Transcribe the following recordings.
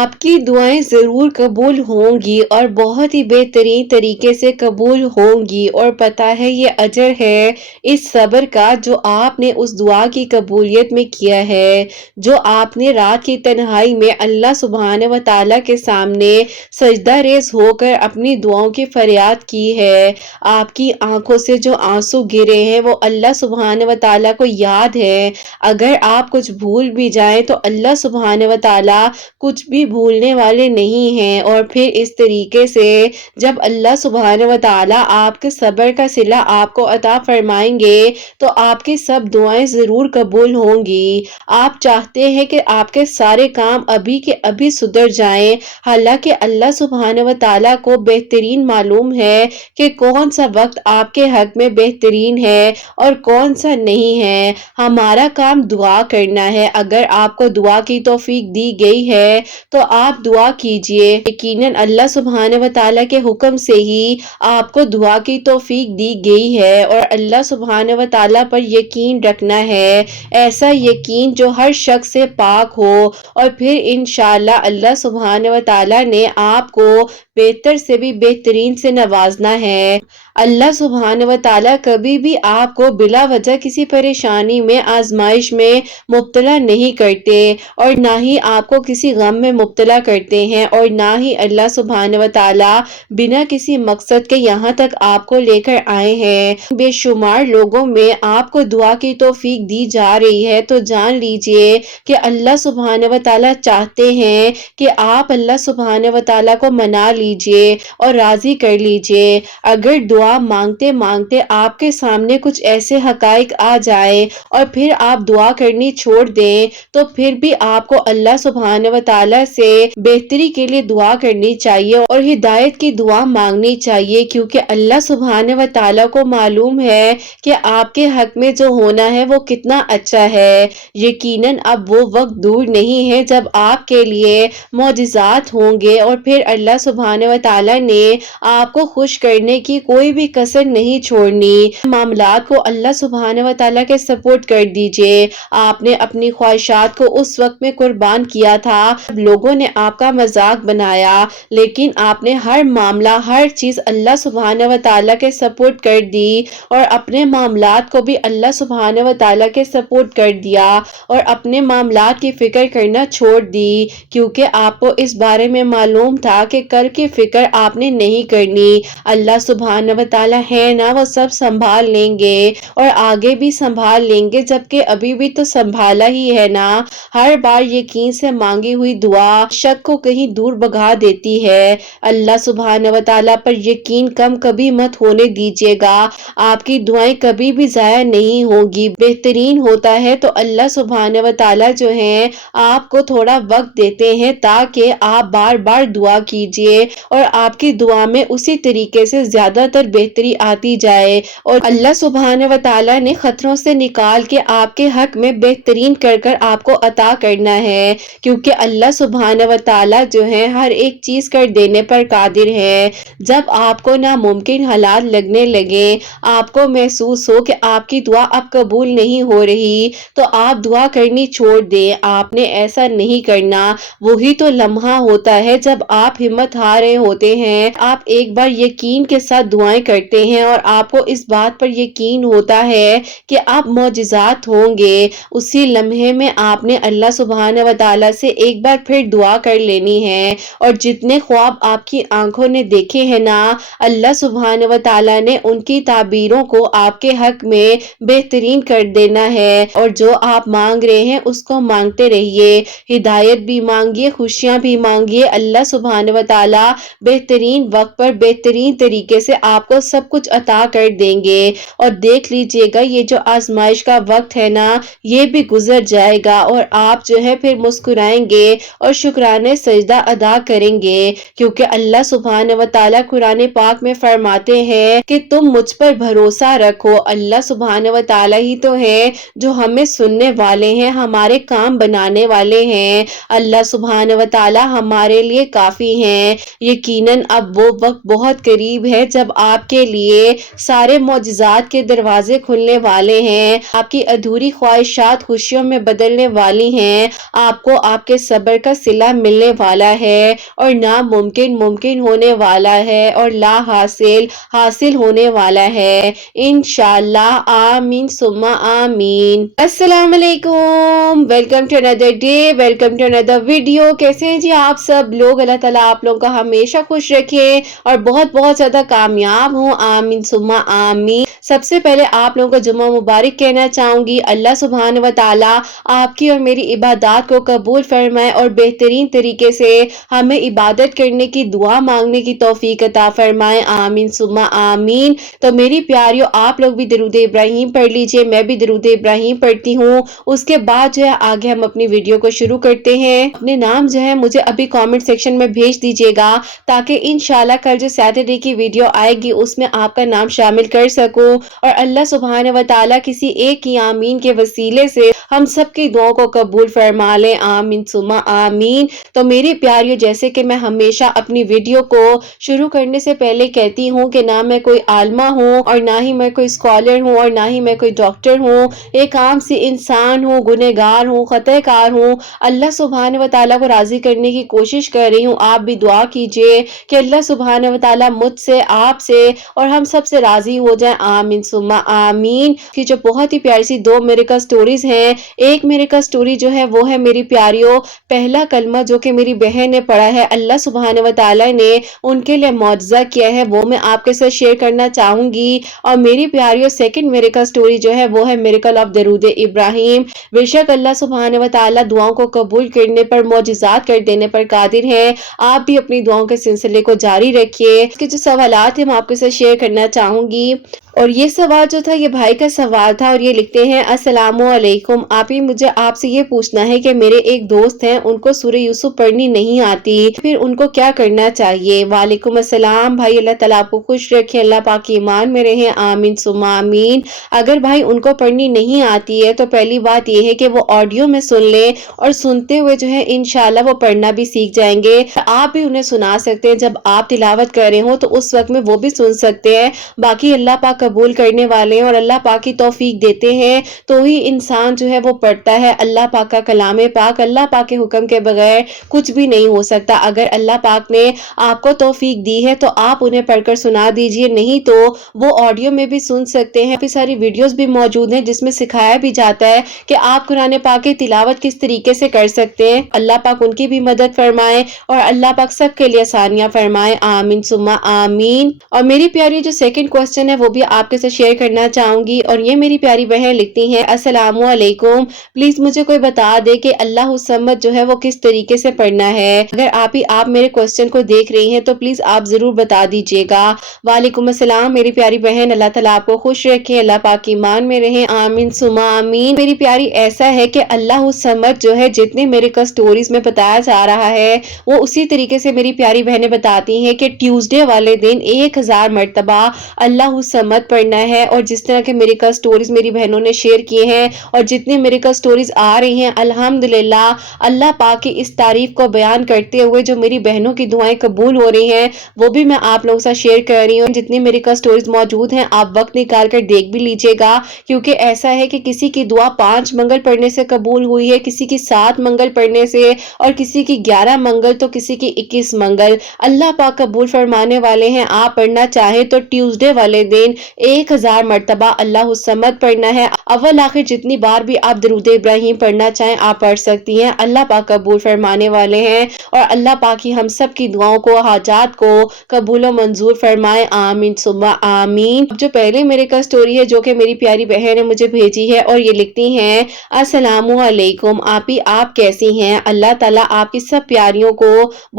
آپ کی دعائیں ضرور قبول ہوں گی اور بہت ہی بہترین طریقے سے قبول ہوں گی، اور پتہ ہے یہ اجر ہے اس صبر کا جو آپ نے اس دعا کی قبولیت میں کیا ہے، جو آپ نے رات کی تنہائی میں اللہ سبحانہ و تعالیٰ کے سامنے سجدہ ریز ہو کر اپنی دعاؤں کی فریاد کی ہے۔ آپ کی آنکھوں سے جو آنسو گرے ہیں وہ اللہ سبحانہ و تعالیٰ کو یاد ہے۔ اگر آپ کچھ بھول بھی جائیں تو اللہ سبحانہ و تعالیٰ کچھ بھی بھولنے والے نہیں ہیں، اور پھر اس طریقے سے جب اللہ سبحانہ و تعالیٰ آپ کے صبر کا صلہ آپ کو عطا فرمائیں گے تو آپ کی سب دعائیں ضرور قبول ہوں گی۔ آپ چاہتے ہیں کہ آپ کے سارے کام ابھی کے ابھی سدھر جائیں، حالانکہ اللہ سبحانہ و تعالیٰ کو بہترین معلوم ہے کہ کون سا وقت آپ کے حق میں بہترین ہے اور کون سا نہیں ہے۔ ہمارا کام دعا کرنا ہے۔ اگر آپ کو دعا کی توفیق دی گئی ہے تو آپ دعا کیجئے، یقیناً اللہ سبحانہ و تعالیٰ کے حکم سے ہی آپ کو دعا کی توفیق دی گئی ہے، اور اللہ سبحانہ و تعالیٰ پر یقین رکھنا ہے، ایسا یقین جو ہر شخص سے پاک ہو، اور پھر انشاءاللہ اللہ سبحانہ و تعالیٰ نے آپ کو بہتر سے بھی بہترین سے نوازنا ہے۔ اللہ سبحانہ و تعالیٰ کبھی بھی آپ کو بلا وجہ کسی پریشانی میں، آزمائش میں مبتلا نہیں کرتے، اور نہ ہی آپ کو کسی غم میں مبتلا کرتے ہیں، اور نہ ہی اللہ سبحانہ و تعالیٰ بنا کسی مقصد کے یہاں تک آپ کو لے کر آئے ہیں۔ بے شمار لوگوں میں آپ کو دعا کی توفیق دی جا رہی ہے تو جان لیجئے کہ اللہ سبحانہ و تعالیٰ چاہتے ہیں کہ آپ اللہ سبحانہ و تعالیٰ کو منا لیجئے اور راضی کر لیجئے۔ اگر دعا مانگتے مانگتے آپ کے سامنے کچھ ایسے حقائق آ جائیں اور پھر آپ دعا کرنی چھوڑ دیں تو پھر بھی آپ کو اللہ سبحانہ و تعالیٰ سے بہتری کے لیے دعا کرنی چاہیے اور ہدایت کی دعا مانگنی چاہیے، کیونکہ اللہ سبحانہ و تعالیٰ کو معلوم ہے کہ آپ کے حق میں جو ہونا ہے وہ کتنا اچھا ہے۔ یقیناً اب وہ وقت دور نہیں ہے جب آپ کے لیے معجزات ہوں گے، اور پھر اللہ سبحانہ و تعالیٰ نے آپ کو خوش کرنے کی کوئی بھی کسر نہیں چھوڑنی۔ معاملات کو اللہ سبحانہ و تعالیٰ کے سپورٹ کر دیجئے۔ آپ نے اپنی خواہشات کو اس وقت میں قربان کیا تھا جب لوگوں نے آپ کا مذاق بنایا، لیکن آپ نے ہر معاملہ، ہر چیز اللہ سبحانہ و تعالیٰ کے سپورٹ کر دی، اور اپنے معاملات کو بھی اللہ سبحانہ و تعالیٰ کے سپورٹ کر دیا، اور اپنے معاملات کی فکر کرنا چھوڑ دی، کیونکہ آپ کو اس بارے میں معلوم تھا کہ کل کی فکر آپ نے نہیں کرنی۔ اللہ سبحانہ و تعالیٰ ہے نا، وہ سب سنبھال لیں گے اور آگے بھی سنبھال لیں گے، جبکہ ابھی بھی تو سنبھالا ہی ہے نا۔ ہر بار یقین سے مانگی ہوئی دعا شک کو کہیں دور بھگا دیتی ہے۔ اللہ سبحانہ و تعالیٰ پر یقین کم کبھی مت ہونے دیجیے گا۔ آپ کی دعائیں کبھی بھی ضائع نہیں ہوگی۔ بہترین ہوتا ہے تو اللہ سبحانہ و تعالیٰ جو ہیں آپ کو تھوڑا وقت دیتے ہیں تاکہ آپ بار بار دعا کیجئے اور آپ کی دعا میں اسی طریقے سے زیادہ تر بہتری آتی جائے، اور اللہ سبحانہ و تعالیٰ نے خطروں سے نکال کے آپ کے حق میں بہترین کر کر آپ کو عطا کرنا ہے، کیونکہ اللہ سبحانہ و تعالیٰ جو ہے ہر ایک چیز کر دینے پر قادر ہے۔ جب آپ کو ناممکن حالات لگنے لگے، آپ کو محسوس ہو کہ آپ کی دعا اب قبول نہیں ہو رہی، تو آپ دعا کرنی چھوڑ دیں۔ آپ نے ایسا نہیں کرنا۔ وہی تو لمحہ ہوتا ہے جب آپ ہمت ہار رہے ہوتے ہیں، آپ ایک بار یقین کے ساتھ دعائیں کرتے ہیں اور آپ کو اس بات پر یقین ہوتا ہے کہ اب معجزات ہوں گے، اسی لمحے میں آپ نے اللہ سبحانہ و تعالیٰ سے ایک بار پھر دعا کر لینی ہے، اور جتنے خواب آپ کی آنکھوں نے دیکھے ہیں نا، اللہ سبحانہ و تعالیٰ نے ان کی تعبیروں کو آپ کے حق میں بہترین کر دینا ہے، اور جو آپ مانگ رہے ہیں اس کو مانگتے رہیے۔ ہدایت بھی مانگیے، خوشیاں بھی مانگیے، اللہ سبحانہ و تعالیٰ بہترین وقت پر بہترین طریقے سے آپ کو سب کچھ عطا کر دیں گے، اور دیکھ لیجئے گا یہ جو آزمائش کا وقت ہے نا یہ بھی گزر جائے گا، اور آپ جو ہے پھر مسکرائیں گے اور شکرانے سجدہ ادا کریں گے، کیونکہ اللہ سبحانہ و تعالیٰ قرآن پاک میں فرماتے ہیں کہ تم مجھ پر بھروسہ رکھو۔ اللہ سبحانہ و تعالیٰ ہی تو ہے جو ہمیں سننے والے ہیں، ہمارے کام بنانے والے ہیں۔ اللہ سبحانہ و تعالیٰ ہمارے لیے کافی ہیں۔ یقیناً اب وہ وقت بہت قریب ہے جب آپ کے لیے سارے معجزات کے دروازے کھلنے والے ہیں، آپ کی ادھوری خواہشات خوشیوں میں بدلنے والی ہیں، آپ کو آپ کے صبر کا صلہ ملنے والا ہے اور ناممکن ممکن ہونے والا ہے اور لا حاصل حاصل ہونے والا ہے انشاءاللہ۔ آمین ثم آمین۔ السلام علیکم، welcome to another day, welcome to another video. کیسے ہیں جی آپ سب لوگ؟ اللہ تعالیٰ آپ لوگوں کا ہمیشہ خوش رکھے اور بہت بہت زیادہ کامیاب ہوں، آمین ثم آمین۔ سب سے پہلے آپ لوگوں کو جمعہ مبارک کہنا چاہوں گی۔ اللہ سبحانہ و تعالیٰ آپ کی اور میری عبادات کو قبول فرمائے اور بہترین طریقے سے ہمیں عبادت کرنے کی، دعا مانگنے کی توفیق عطا فرمائے، آمین ثم آمین۔ تو میری پیاریوں، آپ لوگ بھی درود ابراہیم پڑھ لیجئے، میں بھی درود ابراہیم پڑھتی ہوں۔ اس کے بعد جو ہے آگے ہم اپنی ویڈیو کو شروع کرتے ہیں۔ اپنے نام جو ہے مجھے ابھی کامنٹ سیکشن میں بھیج دیجئے گا تاکہ انشاءاللہ کل جو سیٹرڈے کی ویڈیو آئے گی اس میں آپ کا نام شامل کر سکوں اور اللہ سبحانہ و تعالیٰ کسی ایک کی آمین کے وسیلے سے ہم سب کی دعاؤں کو قبول فرما لے، آمین ثم آمین۔ تو میری پیاریوں، جیسے کہ میں ہمیشہ اپنی ویڈیو کو شروع کرنے سے پہلے کہتی ہوں کہ نہ میں کوئی عالمہ ہوں اور نہ ہی میں کوئی اسکالر ہوں اور نہ ہی میں کوئی ڈاکٹر ہوں، ایک عام سی انسان ہوں، گنہگار ہوں، خطا کار ہوں۔ اللہ سبحانہ و تعالیٰ کو راضی کرنے کی کوشش کر رہی ہوں۔ آپ بھی دعا کیجئے کہ اللہ سبحانہ و تعالیٰ مجھ سے، آپ سے اور ہم سب سے راضی ہو جائیں، آمین ثم آمین۔ کہ جو بہت ہی پیاری سی دو میریکل سٹوریز ہیں، ایک میریکل سٹوری جو ہے وہ ہے میری پیاریوں پہلا کلمہ جو کہ میری بہن نے پڑھا ہے، اللہ سبحانہ و تعالیٰ نے ان کے لیے معجزہ کیا ہے، وہ میں آپ کے ساتھ شیئر کرنا چاہوں گی۔ اور میری پیاریوں سیکنڈ میریکل سٹوری جو ہے وہ ہے میریکل آف درود ابراہیم۔ بے شک اللہ سبحانہ و تعالیٰ دعاؤں کو قبول کرنے پر، معجزات کر دینے پر قادر ہیں۔ آپ بھی اپنی دعاؤں کے سلسلے کو جاری رکھیے۔ اس کے جو سوالات ہیں میں آپ کے ساتھ شیئر کرنا چاہوں گی۔ اور یہ سوال جو تھا یہ بھائی کا سوال تھا اور یہ لکھتے ہیں، السلام علیکم آپی، مجھے آپ سے یہ پوچھنا ہے کہ میرے ایک دوست ہیں، ان کو سورہ یوسف پڑھنی نہیں آتی، پھر ان کو کیا کرنا چاہیے؟ وعلیکم السلام بھائی، اللہ تعالیٰ آپ کو خوش رکھے، اللہ پاک کی ایمان میں رہیں، آمین ثم آمین۔ اگر بھائی ان کو پڑھنی نہیں آتی ہے تو پہلی بات یہ ہے کہ وہ آڈیو میں سن لیں اور سنتے ہوئے جو ہے انشاءاللہ وہ پڑھنا بھی سیکھ جائیں گے۔ آپ بھی انہیں سنا سکتے ہیں، جب آپ تلاوت کر رہے ہوں تو اس وقت میں وہ بھی سن سکتے ہیں۔ باقی اللہ پاک قبول کرنے والے ہیں اور اللہ پاک کی توفیق دیتے ہیں تو ہی انسان جو ہے وہ پڑھتا ہے۔ اللہ پاک کا کلام پاک، اللہ پاک کے حکم کے بغیر کچھ بھی نہیں ہو سکتا۔ اگر اللہ پاک نے آپ کو توفیق دی ہے تو آپ انہیں پڑھ کر سنا دیجئے، نہیں تو وہ آڈیو میں بھی سن سکتے ہیں۔ کافی ساری ویڈیوز بھی موجود ہیں جس میں سکھایا بھی جاتا ہے کہ آپ قرآن پاک کی تلاوت کس طریقے سے کر سکتے ہیں۔ اللہ پاک ان کی بھی مدد فرمائے اور اللہ پاک سب کے لیے آسانیاں فرمائے، آمین ثم آمین۔ اور میری پیاری جو سیکنڈ کوسچن ہے وہ بھی آپ کے ساتھ شیئر کرنا چاہوں گی اور یہ میری پیاری بہن لکھتی ہیں، السلام علیکم، پلیز مجھے کوئی بتا دے کہ اللہ الصمد جو ہے وہ کس طریقے سے پڑھنا ہے۔ اگر آپ میرے کوسچن کو دیکھ رہی ہیں تو پلیز آپ ضرور بتا دیجئے گا۔ وعلیکم السلام میری پیاری بہن، اللہ تعالیٰ آپ کو خوش رکھے، اللہ پاک کی ایمان میں رہیں، آمین ثم آمین۔ میری پیاری ایسا ہے کہ اللہ الصمد جو ہے جتنے میریکل سٹوریز میں بتایا جا رہا ہے وہ اسی طریقے سے میری پیاری بہنیں بتاتی ہیں کہ ٹیوزڈے والے دن 1000 مرتبہ اللہ الصمد پڑھنا ہے۔ اور جس طرح کے میریکل سٹوریز میری بہنوں نے شیئر کیے ہیں اور جتنے میریکل سٹوریز آ رہی ہیں، الحمدللہ اللہ پاک کی اس تعریف کو بیان کرتے ہوئے جو میری بہنوں کی دعائیں قبول ہو رہی ہیں وہ بھی میں آپ لوگوں سے شیئر کر رہی ہوں۔ جتنی میریکل سٹوریز موجود ہیں آپ وقت نکال کر دیکھ بھی لیجئے گا، کیونکہ ایسا ہے کہ کسی کی دعا 5 منگل پڑھنے سے قبول ہوئی ہے، کسی کی 7 منگل پڑھنے سے اور کسی کی 11 منگل تو کسی کی 21 منگل۔ اللہ پاک قبول فرمانے والے ہیں۔ آپ پڑھنا چاہیں تو ٹیوزڈے والے دن 1000 مرتبہ اللہ الصمد پڑھنا ہے۔ اول آخر جتنی بار بھی آپ درود ابراہیم پڑھنا چاہیں آپ پڑھ سکتی ہیں، اللہ پاک قبول فرمانے والے ہیں اور اللہ پاک ہی ہم سب کی دعاؤں کو، حاجات کو قبول و منظور فرمائے، آمین ثم آمین۔ جو پہلے میریکل سٹوری ہے جو کہ میری پیاری بہن نے مجھے بھیجی ہے اور یہ لکھتی ہیں، السلام علیکم آپی، آپ کیسی ہیں؟ اللہ تعالیٰ آپ کی سب پیاریوں کو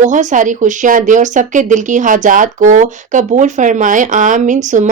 بہت ساری خوشیاں دے اور سب کے دل کی حاجات کو قبول فرمائے، آمین ثم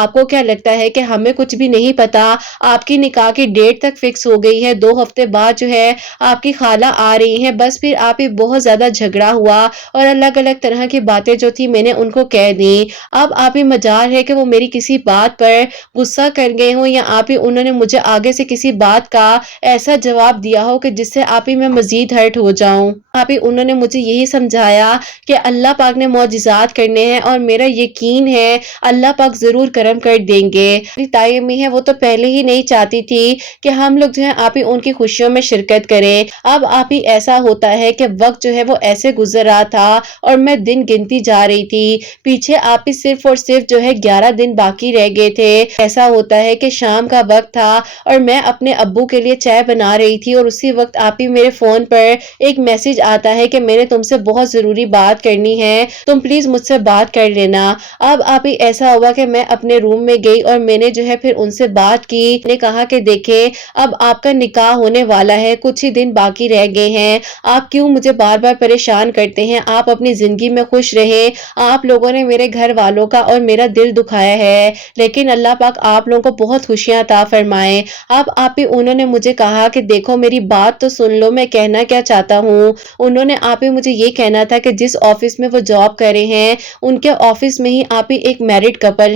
آپ کو کیا لگتا ہے کہ ہمیں کچھ بھی نہیں پتا؟ آپ کی نکاح کی ڈیٹ تک فکس ہو گئی ہے، 2 ہفتے بعد جو ہے آپ کی خالہ آ رہی ہیں، بس پھر آپ ہی بہت زیادہ جھگڑا ہوا اور الگ الگ طرح کی باتیں جو تھی میں نے ان کو کہہ دی۔ اب آپ ہی مجال ہے کہ وہ میری کسی بات پر غصہ کر گئے ہوں یا آپ ہی انہوں نے مجھے آگے سے کسی بات کا ایسا جواب دیا ہو کہ جس سے آپ ہی میں مزید ہرٹ ہو جاؤں۔ آپ ہی انہوں نے مجھے یہی سمجھایا کہ اللہ پاک نے معجزات کرنے ہیں اور میرا یقین ہے اللہ پاک ضرور کرم کر دیں گے۔ میری تائی امی ہے وہ تو پہلے ہی نہیں چاہتی تھی کہ ہم لوگ جو ہے آپ ہی ان کی خوشیوں میں شرکت کریں۔ اب آپ ہی ایسا ہوتا ہے کہ وقت جو ہے وہ ایسے گزر رہا تھا اور میں دن گنتی جا رہی تھی، پیچھے آپ ہی صرف اور صرف جو ہے 11 دن باقی رہ گئے تھے۔ ایسا ہوتا ہے کہ شام کا وقت تھا اور میں اپنے ابو کے لیے چائے بنا رہی تھی اور اسی وقت آپ ہی میرے فون پر ایک میسج آتا ہے کہ میں نے تم سے بہت ضروری بات کرنی ہے، تم پلیز مجھ سے بات کر لینا۔ اب آپ ہی ایسا ہوا کہ میں اپنے روم میں گئی اور میں نے جو ہے پھر ان سے بات کی، نے کہا کہ دیکھیں اب آپ کا نکاح ہونے والا ہے، کچھ ہی دن باقی رہ گئے ہیں، آپ کیوں مجھے بار بار پریشان کرتے ہیں، آپ اپنی زندگی میں خوش رہیں، آپ لوگوں نے میرے گھر والوں کا اور میرا دل دکھایا ہے، لیکن اللہ پاک آپ لوگوں کو بہت خوشیاں عطا فرمائے۔ اب آپ ہی انہوں نے مجھے کہا کہ دیکھو میری بات تو سن لو، میں کہنا کیا چاہتا ہوں۔ انہوں نے آپ ہی مجھے یہ کہنا تھا کہ جس آفس میں وہ جاب کر رہے ہیں ان کے آفس میں ہی آپ ہی ایک میرڈ کپل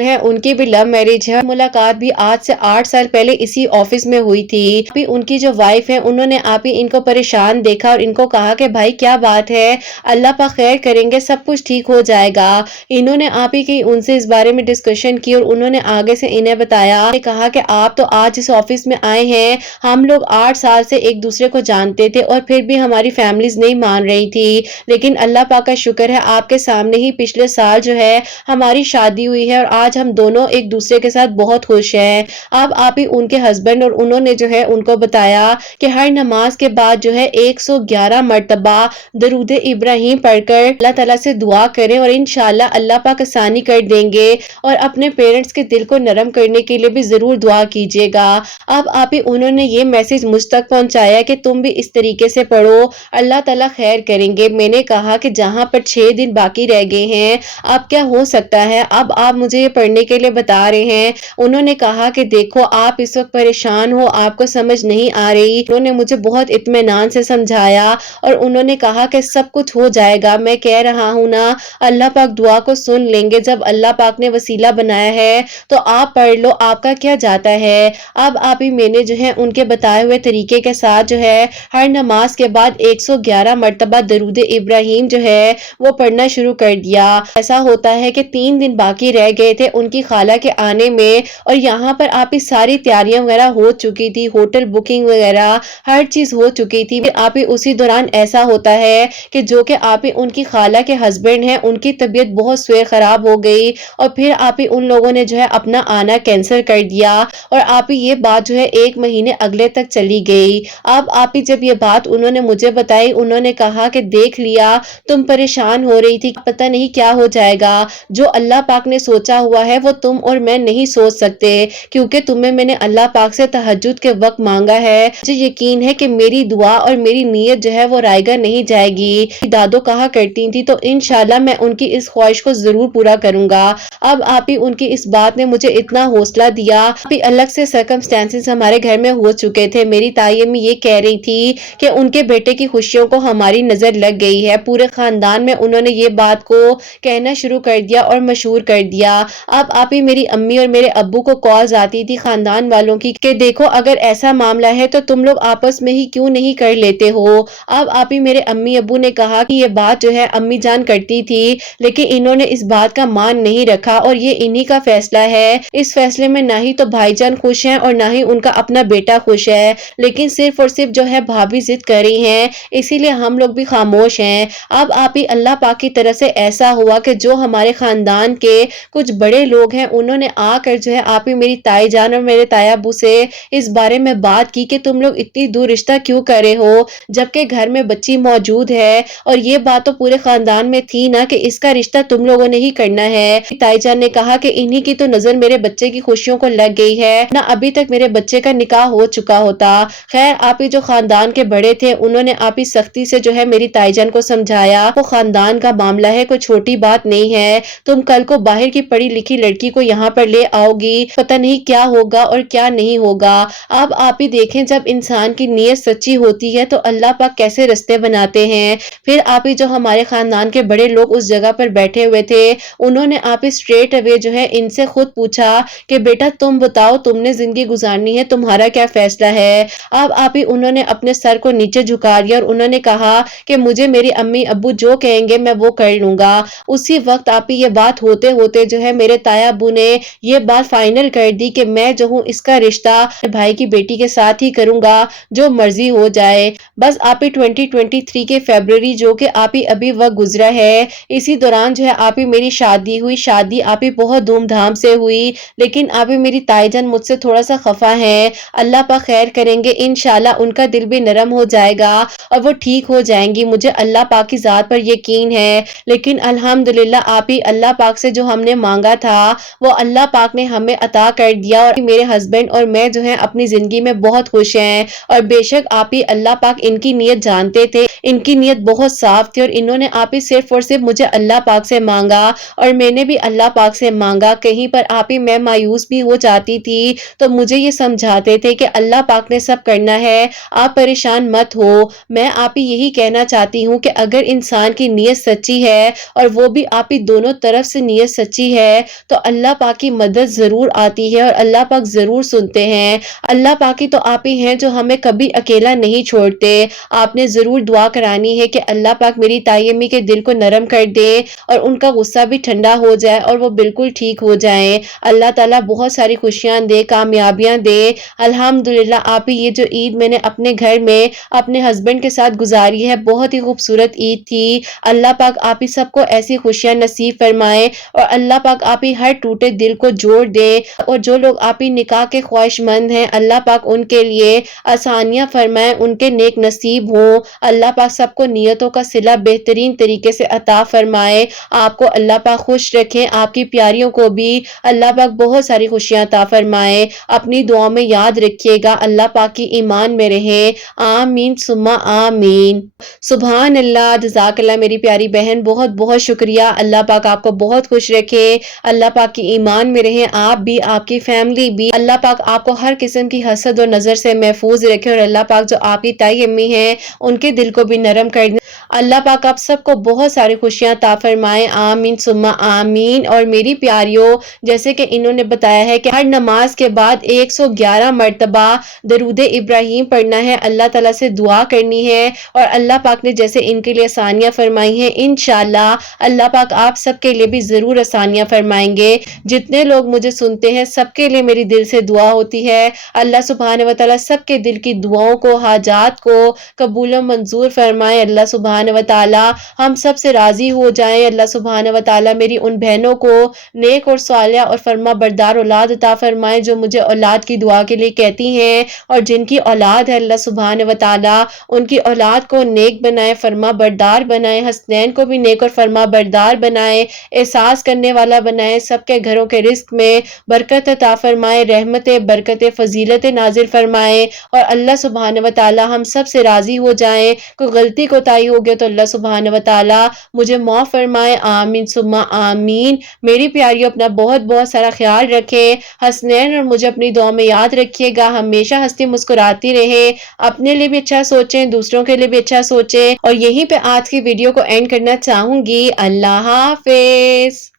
ہے، ان کی بھی لو میرج ہے، ملاقات بھی آج سے 8 سال پہلے اسی آفس میں ہوئی تھی۔ آپ ہی ان کی جو وائف ہے انہوں نے آپ ہی ان کو پریشان دیکھا اور ان کو کہا کہ بھائی کیا بات ہے، اللہ پاک خیر کریں گے، سب کچھ ٹھیک ہو جائے گا۔ انہوں نے آپ ہی کی ان سے اس بارے میں ڈسکشن کی اور انہوں نے آگے سے انہیں بتایا، کہا کہ آپ تو آج اس آفس میں آئے ہیں، ہم لوگ 8 سال سے ایک دوسرے کو جانتے تھے اور پھر بھی ہماری فیملیز نہیں مان رہی تھی، لیکن اللہ پاک کا شکر ہے آپ کے سامنے ہی پچھلے سال جو ہے ہماری شادی ہوئی ہے اور آج ہم دونوں ایک دوسرے کے ساتھ بہت خوش ہیں۔ اب آپ ہی ان کے ہسبینڈ اور انہوں نے جو ہے ان کو بتایا کہ ہر نماز کے بعد جو ہے 111 مرتبہ درود ابراہیم پڑھ کر اللہ تعالیٰ سے دعا کریں اور انشاءاللہ اللہ پاک آسانی کر دیں گے، اور اپنے پیرنٹس کے دل کو نرم کرنے کے لیے بھی ضرور دعا کیجیے گا۔ اب آپ ہی انہوں نے یہ میسج مجھ تک پہنچایا کہ تم بھی اس طریقے سے پڑھو، اللہ تعالیٰ خیر کریں گے۔ میں نے کہا کہ جہاں پر 6 دن باقی رہ گئے ہیں اب کیا ہو سکتا ہے، اب آپ مجھے یہ پڑھنے کے لیے بتا رہے ہیں۔ انہوں نے کہا کہ دیکھو آپ اس وقت پریشان ہو، آپ کو سمجھ نہیں آ رہی۔ انہوں نے مجھے بہت اطمینان سے سمجھایا اور انہوں نے کہا کہ سب کچھ ہو جائے گا، میں کہہ رہا ہوں نا اللہ پاک دعا کو سن لیں گے، جب اللہ پاک نے وسیلہ بنایا ہے تو آپ پڑھ لو، آپ کا کیا جاتا ہے۔ اب آپ ہی میں نے جو ہے ان کے بتائے ہوئے طریقے کے ساتھ جو ہے ہر نماز کے بعد 111 مرتبہ درود ابراہیم جو ہے وہ پڑھنا شروع کر دیا۔ ایسا ہوتا ہے کہ 3 دن باقی رہ گئے تھے ان کی خالہ کے آنے میں اور یہاں پر آپ ہی ساری تیاریاں وغیرہ ہو چکی تھی، ہوٹل بکنگ وغیرہ ہر چیز ہو چکی تھی۔ آپ ہی اسی دوران ایسا ہوتا ہے کہ جو کہ آپ ہی ان کی خالہ کے ہسبینڈ ہیں ان کی طبیعت بہت سوئے خراب ہو گئی اور پھر آپ ہی ان لوگوں نے جو ہے اپنا آنا کینسل کر دیا اور آپ ہی یہ بات جو ہے 1 مہینے اگلے تک چلی گئی۔ اب آپ ہی جب یہ بات انہوں نے مجھے بتائی، انہوں نے کہا کہ دیکھ لیا تم پریشان ہو رہی تھی، پتہ نہیں کیا ہو جائے گا، جو اللہ پاک نے سوچا ہوا ہے وہ تم اور میں نہیں سوچ سکتے، کیونکہ تمہیں میں نے اللہ پاک سے تہجد کے وقت مانگا ہے، مجھے یقین ہے کہ میری دعا اور میری نیت جو ہے وہ رائے گا نہیں جائے گی۔ دادو کہا کرتی تھی تو انشاءاللہ میں ان کی اس خواہش کو ضرور پورا کروں گا۔ اب آپ ہی ان کی اس بات نے مجھے اتنا حوصلہ دیا، آپ ہی الگ سے سرکمسٹانسز ہمارے گھر میں ہو چکے تھے، میری تائی امی یہ کہہ رہی تھی کہ ان کے بیٹے کی خوشیوں کو ہماری نظر لگ گئی ہے، پورے خاندان میں انہوں نے یہ بات کو کہنا شروع کر دیا اور مشہور کر دیا۔ اب آپ ہی میری امی اور میرے ابو کو کالز آتی تھی خاندان والوں کی کہ دیکھو اگر ایسا معاملہ ہے تو تم لوگ آپس میں ہی کیوں نہیں کر لیتے ہو۔ اب آپ ہی میرے امی ابو نے کہا کہ یہ بات جو ہے امی جان کرتی تھی لیکن انہوں نے اس بات کا مان نہیں رکھا اور یہ انہی کا فیصلہ ہے، اس فیصلے میں نہ ہی تو بھائی جان خوش ہیں اور نہ ہی ان کا اپنا بیٹا خوش ہے، لیکن صرف اور صرف جو ہے بھابھی ضد کر رہی ہیں، اسی لیے ہم لوگ بھی خاموش ہیں۔ اب آپ ہی اللہ پاک کی طرف سے ایسا ہوا کہ جو ہمارے خاندان کے کچھ بڑے لوگ ہیں انہوں نے آ کر جو ہے آپ ہی میری تائی جان اور میرے تایا ابو سے اس بارے میں بات کی کہ تم لوگ اتنی دور رشتہ کیوں کر رہے ہو جبکہ گھر میں بچی موجود ہے، اور یہ بات تو پورے خاندان میں تھی نا کہ اس کا رشتہ تم لوگوں نے ہی کرنا ہے۔ تائی جان نے کہا کہ انہی کی تو نظر میرے بچے کی خوشیوں کو لگ گئی ہے، نہ ابھی تک میرے بچے کا نکاح ہو چکا ہوتا۔ خیر آپ ہی جو خاندان کے بڑے تھے انہوں نے آپ ہی سختی سے جو ہے میری تائی جان کو سمجھایا، وہ خاندان کا معاملہ ہے، کوئی چھوٹی بات نہیں ہے، تم کل کو باہر کی پڑھی لکھی لڑکی کو یہاں پر لے آؤ گی، پتہ نہیں کیا ہوگا اور کیا نہیں ہوگا۔ اب آپ ہی دیکھیں جب انسان کی نیت سچی ہوتی ہے تو اللہ پاک کیسے رستے بناتے ہیں۔ پھر آپ ہی جو ہمارے خاندان کے بڑے لوگ اس جگہ پر بیٹھے ہوئے تھے، انہوں نے آپ ہی اسٹریٹ اوے جو ہے ان سے خود پوچھا کہ بیٹا تم بتاؤ تم نے زندگی گزارنی ہے، تمہارا کیا فیصلہ ہے؟ اب آپ ہی انہوں نے اپنے سر کو نیچے جھکا دیا اور انہوں نے کہا کہ مجھے میری امی ابو جو کہیں گے میں وہ کر لوں گا۔ اسی وقت آپ ہی یہ بات ہوتے ہوتے جو ہے میرے تایا ابو نے یہ بات فائنل کر دی کہ میں جو ہوں اس کا رشتہ بھائی کی بیٹی کے ساتھ ہی کروں گا، جو مرضی ہو جائے۔ بس آپ ہی 2023 کے فیبروری جو کہ آپ ہی ابھی وقت گزرا ہے، اسی دوران جو ہے آپ ہی میری شادی ہوئی۔ شادی آپ ہی بہت دھوم دھام سے ہوئی، لیکن آپ ہی میری تائی جان مجھ سے تھوڑا سا خفا ہے۔ اللہ پاک خیر کریں گے، انشاءاللہ ان کا دل بھی نرم ہو جائے گا اور وہ ٹھیک ہو جائیں گی، مجھے اللہ پاک کی ذات پر یقین ہے۔ لیکن الحمدللہ آپ ہی اللہ پاک سے جو ہم نے مانگا تھا وہ اللہ پاک نے ہمیں عطا کر دیا، اور میرے ہسبینڈ اور میں جو ہے اپنی زندگی میں بہت خوش ہیں۔ اور بے شک آپ ہی اللہ پاک ان کی نیت جانتے تھے، ان کی نیت بہت صاف تھی، اور انہوں نے آپ ہی صرف اور صرف مجھے اللہ پاک سے مانگا اور میں نے بھی اللہ پاک سے مانگا۔ کہیں پر آپ ہی میں مایوس بھی ہو جاتی تھی تو مجھے یہ سمجھاتے تھے کہ اللہ پاک نے سب کرنا ہے، آپ پریشان مت ہو۔ میں آپ ہی یہی کہنا چاہتی ہوں کہ اگر انسان کی نیت سچی ہے اور وہ بھی آپ ہی دونوں طرف سے نیت سچی ہے تو اللہ پاک کی مدد ضرور آتی ہے اور اللہ پاک ضرور سنتے ہیں۔ اللہ پاک ہی تو آپ ہی ہیں جو ہمیں کبھی اکیلا نہیں چھوڑتے۔ آپ نے ضرور دعا کرانی ہے کہ اللہ پاک میری تائی امی کے دل کو نرم کر دے اور ان کا غصہ بھی ٹھنڈا ہو جائے اور وہ بالکل ٹھیک ہو جائیں۔ اللہ تعالیٰ بہت ساری خوشیاں دے، کامیابیاں دے۔ الحمدللہ آپ ہی یہ جو عید میں نے اپنے گھر میں اپنے ہسبینڈ کے ساتھ گزاری ہے، بہت ہی خوبصورت عید تھی۔ اللہ پاک آپ ہی سب کو ایسی خوشیاں نصیب فرمائے اور اللہ پاک آپ ہی ہر ٹوٹے دل کو جوڑ دے، اور جو لوگ آپ ہی نکاح کے خواہش مند ہیں اللہ پاک ان کے لیے آسانیاں فرمائے، ان کے نیک نصیب ہوں۔ اللہ پاک سب کو نیتوں کا صلہ بہترین طریقے سے عطا فرمائے۔ آپ کو اللہ پاک خوش رکھیں، آپ کی پیاریوں کو بھی اللہ پاک بہت ساری خوشیاں عطا فرمائے۔ اپنی دعاؤں میں یاد رکھیے گا، اللہ پاک کی ایمان میں رہیں۔ آمین ثم آمین۔ سبحان اللہ، جزاک اللہ میری پیاری بہن، بہت بہت شکریہ۔ اللہ پاک آپ کو بہت خوش رکھے، اللہ پاک کی ایمان میں رہیں، آپ بھی آپ کی فیملی بھی۔ اللہ پاک آپ کو ہر قسم کی حسد و نظر سے محفوظ رکھے، اور اللہ پاک جو آپ کی تائی امی ہیں ان کے دل کو بھی نرم کر دے۔ اللہ پاک آپ سب کو بہت ساری خوشیاں عطا فرمائے، آمین ثم آمین۔ اور میری پیاریوں، جیسے کہ انہوں نے بتایا ہے کہ ہر نماز کے بعد 111 مرتبہ درود ابراہیم پڑھنا ہے، اللہ تعالیٰ سے دعا کرنی ہے، اور اللہ پاک نے جیسے ان کے لیے آسانیاں فرمائی ہیں انشاءاللہ اللہ پاک آپ سب کے لیے بھی ضرور آسانیاں فرمائیں گے۔ جتنے لوگ مجھے سنتے ہیں سب کے لیے میری دل سے دعا ہوتی ہے، اللہ سبحانہ و تعالیٰ سب کے دل کی دعاؤں کو، حاجات کو قبول و منظور فرمائے۔ اللہ سبحانہ و تعالیٰ ہم سب سے راضی ہو جائیں۔ اللہ سبحانہ و تعالیٰ میری ان بہنوں کو نیک اور صالحہ اور فرما بردار اولاد عطا فرمائے جو مجھے اولاد کی دعا کے لیے کہتی ہیں، اور جن کی اولاد ہے اللہ سبحانہ و تعالیٰ ان کی اولاد کو نیک بنائے، فرما بردار بنائے، حسنین کو بھی نیک اور فرما بردار بنائے، احساس کرنے والا بنائے، سب کے گھروں کے رزق میں برکت عطا فرمائے، رحمت برکت فضیلت نازل فرمائے، اور اللہ سبحانہ و تعالیٰ ہم سب سے راضی ہو جائیں۔ کوئی غلطی کوتاہی ہو گیا تو اللہ سبحانہ و تعالیٰ مجھے معاف فرمائے، آمین ثم آمین۔ میری پیاریوں اپنا بہت بہت سارا خیال رکھیں، حسنین اور مجھے اپنی دعا میں یاد رکھیے گا، ہمیشہ ہنستی مسکراتی رہیں، اپنے لیے بھی اچھا سوچیں، دوسروں کے لیے بھی اچھا سوچیں، اور یہیں پہ آج کی ویڈیو کو اینڈ کرنا چاہوں گی۔ اللہ حافظ۔